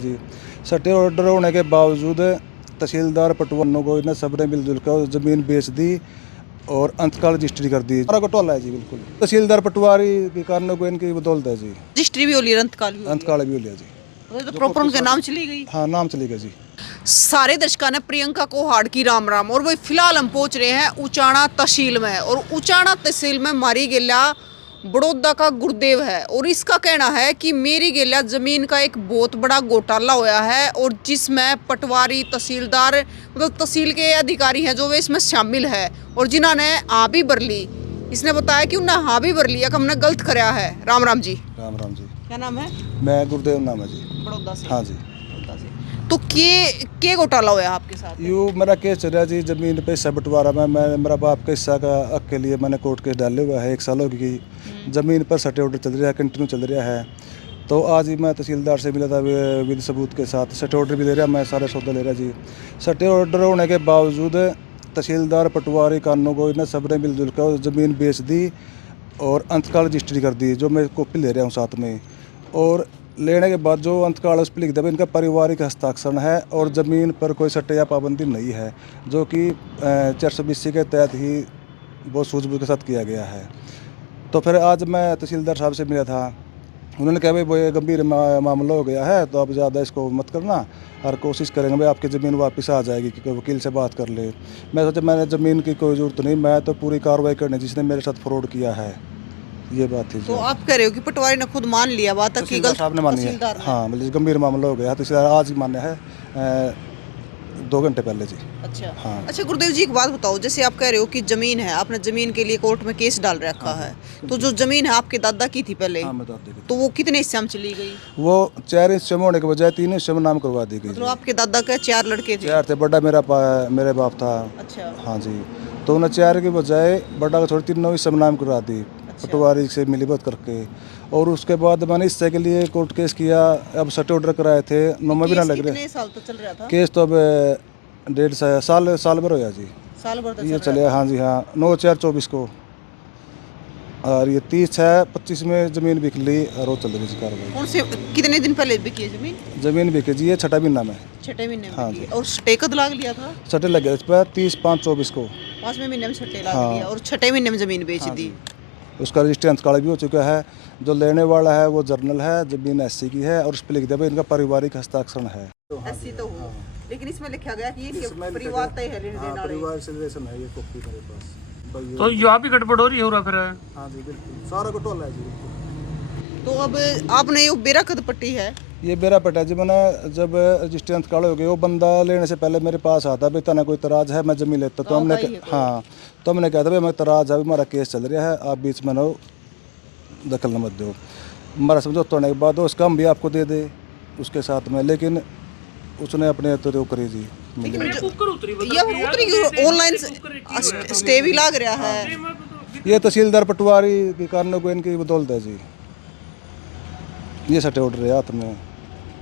जी सट्टे ऑर्डर होने के बावजूद तहसीलदार पटवानों को इन्हें सबने मिलजुल कर ज़मीन बेच दी और अंतकाल रजिस्ट्री कर दी। सारा घोटाला है जी, बिल्कुल तहसीलदार पटवारी के कारणों को इनकी बदौलत है जी। रजिस्ट्री भी हो ली, अंतकाल भी हो अंतकाल भी हो लिया जी। लिया, तो प्रॉपर उनके नाम चली गई। हाँ, नाम चली गई जी। सारे दर्शकों ने प्रियंका को हार्ड की राम राम। और वही फिलहाल हम पहुंच रहे हैं उचाना तहसील में, और उचाना तहसील में मारी गेला बड़ौदा का गुरुदेव है, और इसका कहना है कि मेरी गेला जमीन का एक बहुत बड़ा घोटाला होया है, और जिसमें पटवारी तहसीलदार मतलब तहसील के अधिकारी हैं जो वे इसमें शामिल है, और जिन्होंने हाँ भी भर ली। इसने बताया कि उन्हें हाँ भी भर लिया कि हमने गलत कराया है। राम राम जी। राम राम जी। क्या नाम है? मैं गुरुदेव नाम है जी। बड़ौदा से। हाँ जी। बड़ौदा से। तो के घोटाला होया आपके साथ? यूँ मेरा केस चल रहा जी, ज़मीन पे हिस्सा बंटवारा में मैं मेरा बाप का हिस्सा का हक के लिए मैंने कोर्ट केस डाले हुआ है। 1 साल हो गई ज़मीन पर सटे ऑर्डर चल रहा है, कंटिन्यू चल रहा है। तो आज ही मैं तहसीलदार से मिला था विद सबूत के साथ। सटे ऑर्डर भी ले रहा, मैं सारे सौदे ले रहा जी। सटे ऑर्डर होने के बावजूद तहसीलदार पटवारी कानूनों को इन्हें सबने मिलजुल कर ज़मीन बेच दी और अंतकाल रजिस्ट्री कर दी, जो मैं कॉपी ले रहा हूँ साथ में। और लेने के बाद जो अंतकाल उस पर लिख दिया इनका पारिवारिक हस्ताक्षर है, और ज़मीन पर कोई सट्टे या पाबंदी नहीं है, जो कि 420 के तहत ही बहुत सूझबूझ के साथ किया गया है। तो फिर आज मैं तहसीलदार साहब से मिला था। उन्होंने कहा भाई वो ये गंभीर मामला हो गया है, तो आप ज़्यादा इसको मत करना, और कोशिश करेंगे भाई आपकी ज़मीन वापस आ जाएगी, क्योंकि वकील से बात कर ले। मैं सोचा मैंने ज़मीन की कोई ज़रूरत नहीं, मैं तो पूरी कार्रवाई करने जिसने मेरे साथ फ्रॉड किया है, ये बात थी। तो आप कह रहे हो कि पटवारी ने खुद मान लिया बात कि तहसीलदार साहब ने मानी है। हाँ, मतलब गंभीर मामला हो गया, तो आज ही मान्य है 2 घंटे पहले जी। अच्छा। हाँ। अच्छा गुरुदेव जी, एक बात बताओ, जैसे आप कह रहे हो कि जमीन है, आपने जमीन के लिए कोर्ट में केस डाल रखा है, तो जो जमीन है आपके दादा की थी पहले, हाँ, बता देगी। तो वो कितने हिस्से में चली गई? वो 4 हिस्से में होने के बजाय 3 हिस्से में नाम करवा दी गई। मतलब आपके दादा के 4 लड़के थे? 4 थे, बड़ा मेरे बाप था। अच्छा। हाँ जी, तो उन्हें 4 के बजाय बड़ा को छोड़ 3 हिस्से में नाम करवा दी, पटवारी से मिलीभगत करके। और उसके बाद मैंने हिस्से के लिए कोर्ट केस किया। अब सटे ऑर्डर कराए थे, 9 में भी ना लग रहे। कितने साल तक चल रहा था केस तो अब 1.5 साल भर होया जी। साल भर तक ये चल चले। हाँ जी, हाँ, 9/4/24 को, और ये 30/6/25 में ज़मीन बिक ली, और वो चल रही थी कार्रवाई। कौन से कितने दिन पहले बिकी है जमीन? ज़मीन बिकी जी, ये 6ठा महीना में। 6ठे महीने में हाँ बिकी जी। है। और सट्टे कब लाग लिया था? सटे लग गए इस पर 30/5/24 को। 5वें महीने में सट्टे लाग हाँ। लिया, और 6ठे महीने में जमीन बेच हाँ दी। जी। उसका रजिस्ट्री अंतकाल भी हो चुका है। जो लेने वाला है वो जर्नल है, ज़मीन एससी की है, और उस पर लिख दिया भाई इनका पारिवारिक हस्ताक्षर है। ऐसी तो हो, लेकिन इसमें लिखा गया कि ये परिवार तय है लेने देने वाले। परिवार से रिलेशन है, ये कॉपी मेरे पास। तो यहाँ भी गड़बड़ हो रही है फिर? हाँ जी, बिल्कुल सारा घोटाला है जी, बिल्कुल। तो अब आपने ये बेराकत पट्टी है, ये मेरा पटा जी, मैंने जब रजिस्ट्री अंतकाल हो गई, वो बंदा लेने से पहले मेरे पास आता भाई तना कोई तराज है, मैं जमीन लेता। तो हमने हाँ, तो हमने कहा था भाई हमें तराज है, हमारा केस चल रहा है, आप बीच में ना दखल न मत दो। हमारा समझौता होने के बाद उसका हम भी आपको दे दे उसके साथ में, लेकिन उसने अपने तो करी जी। ये उतरी ऑनलाइन स्टे भी लाग रहा है। ये तहसीलदार पटवारी के कारणों को इनकी बदौलत है जी, ये सटे ऑर्डर है हाथ में।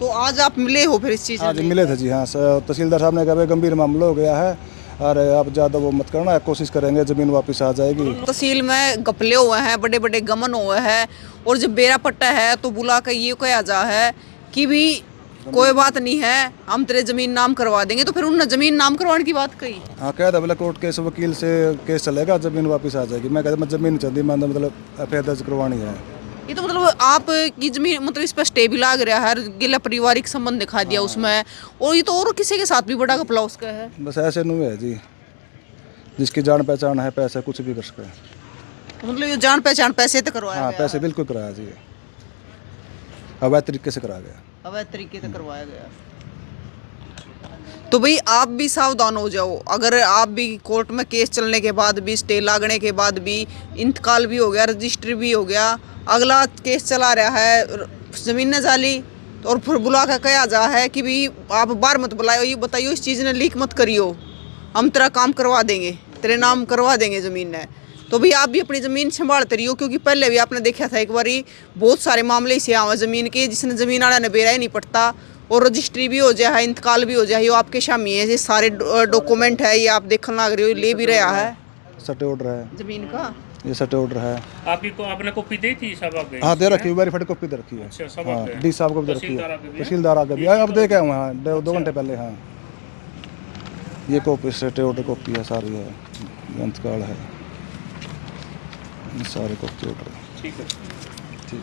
तो आज आप मिले हो फिर इस चीज हाँ जी, में? मिले थे जी। हाँ, तहसीलदार साहब ने कहा भाई गंभीर मामला हो गया है, और आप ज़्यादा वो मत करना, कोशिश करेंगे ज़मीन वापस आ जाएगी। तहसील में गपले हुए हैं, बड़े बड़े गमन हुए हैं, और जब बेरा पट्टा है तो बुला कर ये कहा जा है कि भी कोई बात नहीं है, हम तेरे जमीन नाम करवा देंगे। तो फिर उन्होंने जमीन नाम करवाने की बात कही। हाँ, कह था बोला कोर्ट केस वकील से केस चलेगा, ज़मीन वापस आ जाएगी। मैं कहता मैं ज़मीन नहीं चाहती, मैं मतलब FIR दर्ज करवानी है। ये तो मतलब आपकी जमीन मतलब इस पर स्टे भी लाग रहा है, गिला पारिवारिक संबंध दिखा दिया उसमें, और ये तो और किसी के साथ भी बड़ा घपला उसका है। बस ऐसे नहीं है जी, जिसकी जान पहचान है, पैसा कुछ भी कर सकते हैं। तो मतलब ये जान पहचान पैसे तो करवाया हाँ, गया पैसे है। बिल्कुल कराया जी, अवैध तरीके से करा गया। अवैध तरीके से करवाया गया। तो भाई आप भी सावधान हो जाओ, अगर आप भी कोर्ट में केस चलने के बाद भी, स्टे लागने के बाद भी, इंतकाल भी हो गया, रजिस्ट्री भी हो गया, अगला केस चला रहा है ज़मीन जाली, और फिर बुला कर कहा जा है कि भाई आप बाहर मत बुलाओ, ये बताइयो इस चीज़ ने लीक मत करियो, हम तेरा काम करवा देंगे, तेरे नाम करवा देंगे ज़मीन ने। तो भाई आप भी अपनी ज़मीन संभालते रहियो, क्योंकि पहले भी आपने देखा था एक बारी बहुत सारे मामले से आवे ज़मीन के, जिसने ज़मीन वाला ने बेरा ही नहीं पड़ता, और रजिस्ट्री भी हो जाए, इंतकाल भी हो जाए, ये आपके शामी है, ये सारे डॉक्यूमेंट है, ये आप देखने लग रहे हो, ले भी रहा है सटे ऑर्डर है ज़मीन का। ये सटे ऑर्डर है। आपने कॉपी दी थी सब आगे? हाँ दे रखी है, वेरीफाइड कॉपी दे रखी है। अच्छा, सब हाँ आगे है। डी साहब को भी दे रखी है, तहसीलदार आगे भी अब दे के आए हुए हैं 2 घंटे पहले। हाँ ये कॉपी सटे ऑर्डर कॉपी है सारी है, अंतकाल है, ये सारे कॉपी ऑर्डर। ठीक है। ठीक।